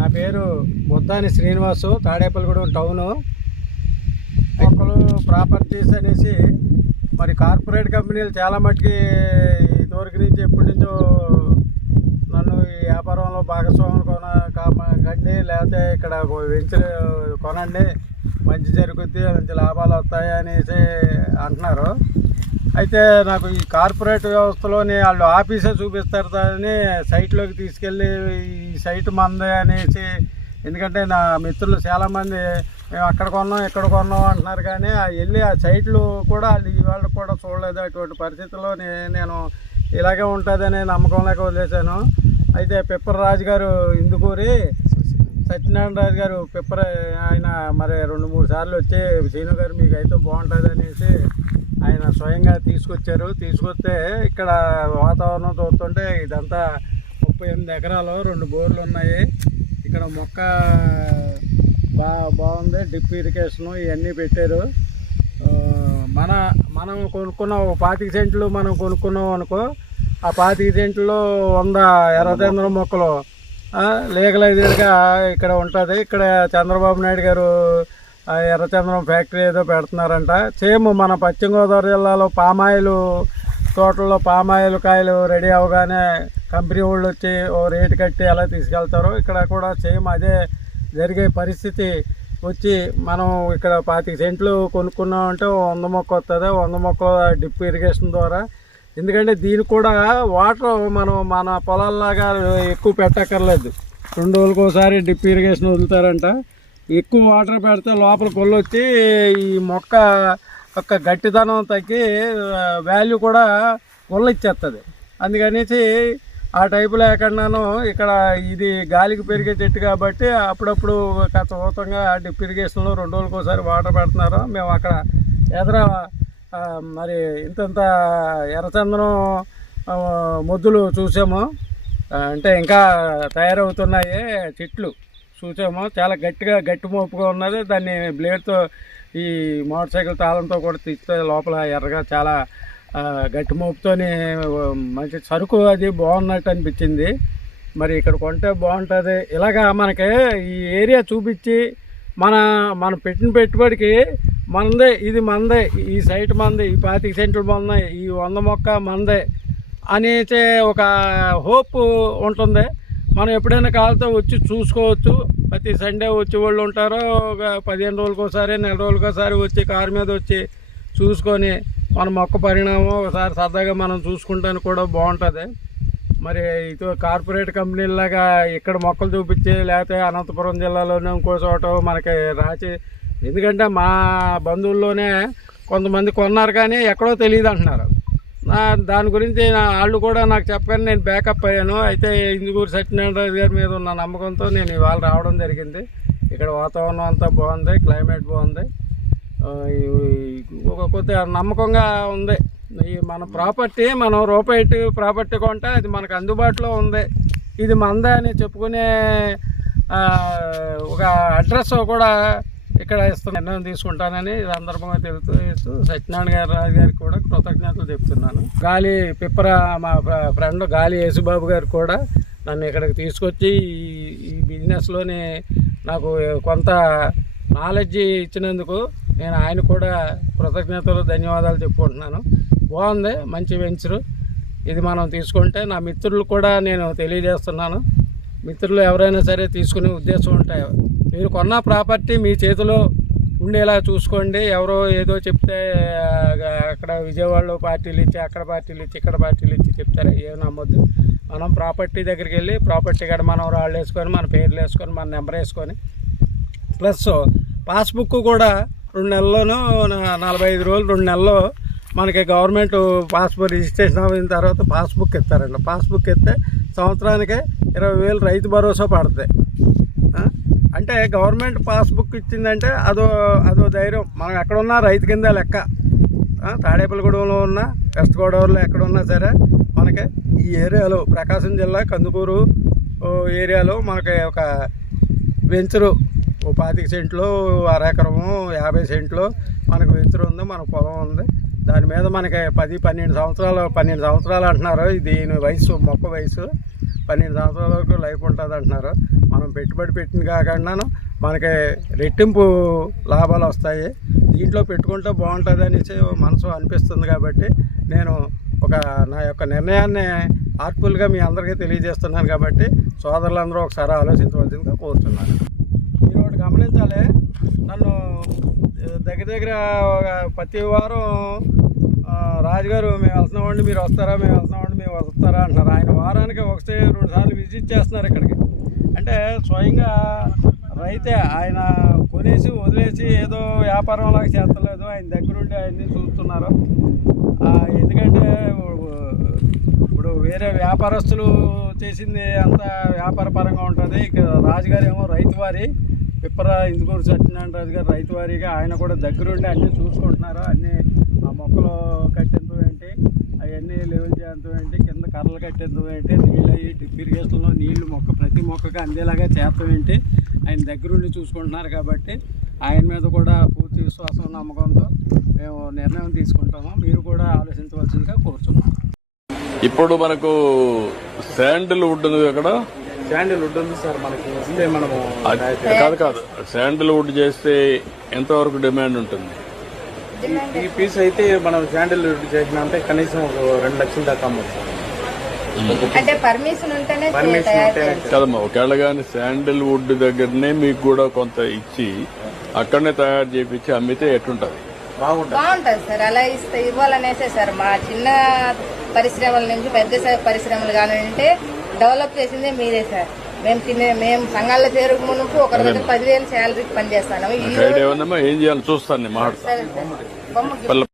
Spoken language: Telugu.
నా పేరు బొద్దాని శ్రీనివాసు, తాడేపల్లిగూడెం టౌను. మొక్కలు ప్రాపర్టీస్ అనేసి మరి కార్పొరేట్ కంపెనీలు చాలా మట్టుకి ఇదివరకు నుంచి ఎప్పటి నుంచో నన్ను ఈ వ్యాపారంలో భాగస్వాములు కండి, లేకపోతే ఇక్కడ వెంచర్ కొనండి, మంచి జరుగుద్ది, మంచి లాభాలు వస్తాయి అనేసి అంటున్నారు. అయితే నాకు ఈ కార్పొరేట్ వ్యవస్థలోని వాళ్ళు ఆఫీసే చూపిస్తారు అని సైట్లోకి తీసుకెళ్ళి ఈ సైట్ మందే అనేసి, ఎందుకంటే నా మిత్రులు చాలామంది మేము అక్కడ కొన్నాం ఇక్కడ కొన్నాం అంటున్నారు, కానీ వెళ్ళి ఆ సైట్లు కూడా వాళ్ళు కూడా చూడలేదు. అటువంటి పరిస్థితుల్లో నేను ఇలాగే ఉంటుందనే నమ్మకం లేక వదిలేశాను. అయితే పిప్పర్ రాజు గారు ఇందుకూరి సత్యనారాయణ రాజు గారు పిప్పర్ ఆయన మరి 2-3 సార్లు వచ్చి శ్రీను గారు మీకు అయితే బాగుంటుంది అనేసి ఆయన స్వయంగా తీసుకొచ్చారు. తీసుకొస్తే ఇక్కడ వాతావరణం చూస్తుంటే ఇదంతా 38 ఎకరాలు, 2 బోర్లు ఉన్నాయి. ఇక్కడ మొక్క బాగుంది, డ్రిప్ ఇరిగేషను ఇవన్నీ పెట్టారు. మనం కొనుక్కున్న 25 సెంట్లు మనం కొనుక్కున్నాం అనుకో, ఆ 25 సెంట్లో 100 ఎర్రచంద్రం మొక్కలు లీగలైజ్డ్గా ఇక్కడ ఉంటుంది. ఇక్కడ చంద్రబాబు నాయుడు గారు ఎర్రచంద్రం ఫ్యాక్టరీ ఏదో పెడుతున్నారంట. సేమ్ మన పశ్చిమ గోదావరి జిల్లాలో పామాయిల్ తోటల్లో పామాయిల్ కాయలు రెడీ అవగానే కంపెనీ వాళ్ళు వచ్చి ఓ రేటు కట్టి ఎలా తీసుకెళ్తారో ఇక్కడ కూడా సేమ్ అదే జరిగే పరిస్థితి వచ్చి, మనం ఇక్కడ 25 సెంట్లు కొనుక్కున్నామంటే 100 మొక్క వస్తుంది. 100 మొక్క డ్రిప్ ఇరిగేషన్ ద్వారా, ఎందుకంటే దీనికి కూడా వాటర్ మనం మన పొలాల్లాగా ఎక్కువ పెట్టక్కర్లేదు. 2 రోజులకు ఒకసారి డ్రిప్ ఇరిగేషన్ వదులుతారంట. ఎక్కువ వాటర్ పెడితే లోపల పొల్లు వచ్చి ఈ మొక్క యొక్క గట్టిదనం తగ్గి వాల్యూ కూడా ఇచ్చేస్తుంది. అందుకనేసి ఆ టైపు లేకుండాను ఇక్కడ ఇది గాలికి పెరిగే చెట్టు కాబట్టి అప్పుడప్పుడు ఖచ్చితంగా డ్రిప్ ఇరిగేషన్లో 2 రోజులకు ఒకసారి వాటర్ పెడుతున్నారు. మేము అక్కడ ఎదుర మరి ఇంతంత ఎర్రచందనం మొద్దులు చూసాము, అంటే ఇంకా తయారవుతున్నాయి చెట్లు చూసాము. చాలా గట్టి మోపుగా ఉన్నది. దాన్ని బ్లేడ్తో ఈ మోటార్ సైకిల్ తాళంతో కూడా తీస్తే లోపల ఎర్రగా చాలా గట్టి మోపుతోని మంచి సరుకు అది బాగున్నట్టు అనిపించింది. మరి ఇక్కడ కొంటే బాగుంటుంది. ఇలాగా మనకి ఈ ఏరియా చూపించి మన పెట్టిన పెట్టుబడికి మందే, ఇది మందే, ఈ సైట్ మందే, ఈ 25 సెంట్లు మందే, ఈ 100 మొక్క మందే అనేసి ఒక హోప్ ఉంటుంది. మనం ఎప్పుడైనా కావాలితో వచ్చి చూసుకోవచ్చు. ప్రతి సండే వచ్చే వాళ్ళు ఉంటారు. ఒక 15 రోజులకు ఒకసారి, 4 రోజులకు ఒకసారి వచ్చి కారు మీద వచ్చి చూసుకొని మన మొక్క పరిణామం ఒకసారి సరదాగా మనం చూసుకుంటానికి కూడా బాగుంటుంది. మరి ఇది కార్పొరేట్ కంపెనీలాగా ఇక్కడ మొక్కలు చూపించి, లేకపోతే అనంతపురం జిల్లాలోనే ఇంకో చోట మనకి రాచి, ఎందుకంటే మా బంధువుల్లోనే కొంతమంది కొన్నారు కానీ ఎక్కడో తెలియదు అంటున్నారు. దాని గురించి వాళ్ళు కూడా నాకు చెప్పగానే నేను బ్యాకప్ అయ్యాను. అయితే ఇందుకూరి సత్యనారాయణ రాజు గారి మీద ఉన్న నమ్మకంతో నేను ఇవాళ రావడం జరిగింది. ఇక్కడ వాతావరణం అంతా బాగుంది, క్లైమేట్ బాగుంది, కొద్దిగా నమ్మకంగా ఉంది. ఈ మన ప్రాపర్టీ, మనం రూపాయి ప్రాపర్టీ కొంటే అది మనకు అందుబాటులో ఉంది, ఇది మందే అని చెప్పుకునే ఒక అడ్రస్ కూడా ఇక్కడ నిర్ణయం తీసుకుంటానని సందర్భంగా తెలుస్తూ సత్యనారాయణ రాజు గారికి కూడా కృతజ్ఞతలు చెప్తున్నాను. గాలి పిప్పర మా ఫ్రెండ్ గాలి యేసుబాబు గారు కూడా నన్ను ఇక్కడికి తీసుకొచ్చి ఈ బిజినెస్లోని నాకు కొంత నాలెడ్జ్ ఇచ్చినందుకు నేను ఆయన కూడా కృతజ్ఞతలు, ధన్యవాదాలు చెప్పుకుంటున్నాను. బాగుంది, మంచి వెంచరు. ఇది మనం తీసుకుంటే నా మిత్రులు కూడా నేను తెలియజేస్తున్నాను. మిత్రులు ఎవరైనా సరే తీసుకునే ఉద్దేశం ఉంటాయి, మీరు కొన్న ప్రాపర్టీ మీ చేతిలో ఉండేలా చూసుకోండి. ఎవరో ఏదో చెప్తే అక్కడ విజయవాడలో పార్టీలు ఇచ్చి, అక్కడ పార్టీలు ఇచ్చి, ఇక్కడ పార్టీలు ఇచ్చి చెప్తారు, ఏం నమ్మొద్దు. మనం ప్రాపర్టీ దగ్గరికి వెళ్ళి ప్రాపర్టీ కాడ మనం రాళ్ళు వేసుకొని, మన పేర్లు వేసుకొని, మన నెంబర్ వేసుకొని, ప్లస్ పాస్బుక్ కూడా 2 నెలల్లోనూ 45 రోజులు 2 నెలల్లో మనకి గవర్నమెంట్ పాస్బుక్ రిజిస్ట్రేషన్ అయిన తర్వాత పాస్బుక్ ఇస్తారండి. పాస్బుక్ ఇస్తే సంవత్సరానికి 20,000 రైతు భరోసా పడుతుంది. అంటే గవర్నమెంట్ పాస్బుక్ ఇచ్చిందంటే అదో ధైర్యం. మనం ఎక్కడున్నా రైతు కింద లెక్క. తాడేపల్లిగూడెంలో ఉన్నా, వెస్ట్ గోదావరిలో ఎక్కడున్నా సరే మనకి ఈ ఏరియాలో ప్రకాశం జిల్లా కందుకూరు ఏరియాలో మనకి ఒక వెంచరు 25 సెంట్లు, 1/2 ఎకరము, 50 సెంట్లు మనకు వెంచరు ఉంది, మన పొలం ఉంది. దాని మీద మనకి 10-12 సంవత్సరాలు అంటున్నారు. దీని వయసు, మొక్క వయసు 12 సంవత్సరాల వరకు లైఫ్ ఉంటుంది అంటున్నారు. మనం పెట్టుబడి పెట్టింది కాకుండాను మనకి రెట్టింపు లాభాలు వస్తాయి. దీంట్లో పెట్టుకుంటే బాగుంటుంది అనేసి మనసు అనిపిస్తుంది. కాబట్టి నేను నా యొక్క నిర్ణయాన్ని హార్ట్ఫుల్గా మీ అందరికీ తెలియజేస్తున్నాను. కాబట్టి సోదరులందరూ ఒకసారి ఆలోచించవలసిందిగా కోరుతున్నాను. మీరు ఒకటి గమనించాలి, నన్ను దగ్గర ప్రతి వారం రాజుగారు మేము వెళ్తున్నామండి, మీరు వస్తారా, మేము వెళ్తున్నామండి, మేము వస్తారా అంటున్నారు. ఆయన వారానికి 1-2 సార్లు విజిట్ చేస్తున్నారు ఇక్కడికి. అంటే స్వయంగా రైతే ఆయన కొనేసి వదిలేసి ఏదో వ్యాపారంలాగా చేస్తలేదు, ఆయన దగ్గరుండి ఆయన్ని చూస్తున్నారు. ఎందుకంటే ఇప్పుడు వేరే వ్యాపారస్తులు చేసింది అంత వ్యాపార పరంగా ఉంటుంది. ఇక రాజుగారు ఏమో రైతువారి పిప్పర ఇందుకూరు సత్యనారాయణ రాజు గారు రైతువారిగా ఆయన కూడా దగ్గరుండి అన్నీ చూసుకుంటున్నారు. అన్నీ ఆ మొక్కలు కట్టేందుకు ఏంటి, అవన్నీ లెవెల్ చేయడం ఏంటి, కింద కర్రలు కట్టేందుకు ఏంటి, నీళ్ళు అయ్యి డ్రిప్ ఇరిగేషన్లో నీళ్లు ప్రతి మొక్కకి అందేలాగా చేస్తాం ఏంటి ఆయన దగ్గరుండి చూసుకుంటున్నారు. కాబట్టి ఆయన మీద కూడా పూర్తి విశ్వాసం నమ్మకంతో మేము నిర్ణయం తీసుకుంటాము. మీరు కూడా ఆలోచించవలసిందిగా కోరుతున్నాం. ఇప్పుడు మనకు శాండిల్ వుడ్ ఉంది, అక్కడ శాండిల్ వుడ్ ఉంది సార్. మనకి వస్తే మనము కాదు శాండిల్ వుడ్ చేస్తే ఎంతవరకు డిమాండ్ ఉంటుంది? ఈ పీస్ అయితే మనం శాండిల్ వుడ్ చేసినంటే కనీసం 2 లక్షల దాకా అమ్మచ్చు. అంటే పర్మిషన్ ఉంటేనే కదమ్మా. ఒకవేళ కానీ శాండిల్ వుడ్ దగ్గరనే మీకు కూడా కొంత ఇచ్చి అక్కడనే తయారు చేపించి అమ్మితే ఎట్లుంటది? బాగుంటది సార్. అలా ఇవ్వాలనేసే సార్ మా చిన్న పరిశ్రమల నుంచి పెద్ద పరిశ్రమలు కానివ్వంటే డెవలప్ చేసిందే మీరే సార్. మేము సంఘాల్లో చేరుకు మునుపు ఒకరి దగ్గర 10,000 శాలరీకి పనిచేస్తాను. ఏం చేయాలి చూస్తాను. సరే సార్.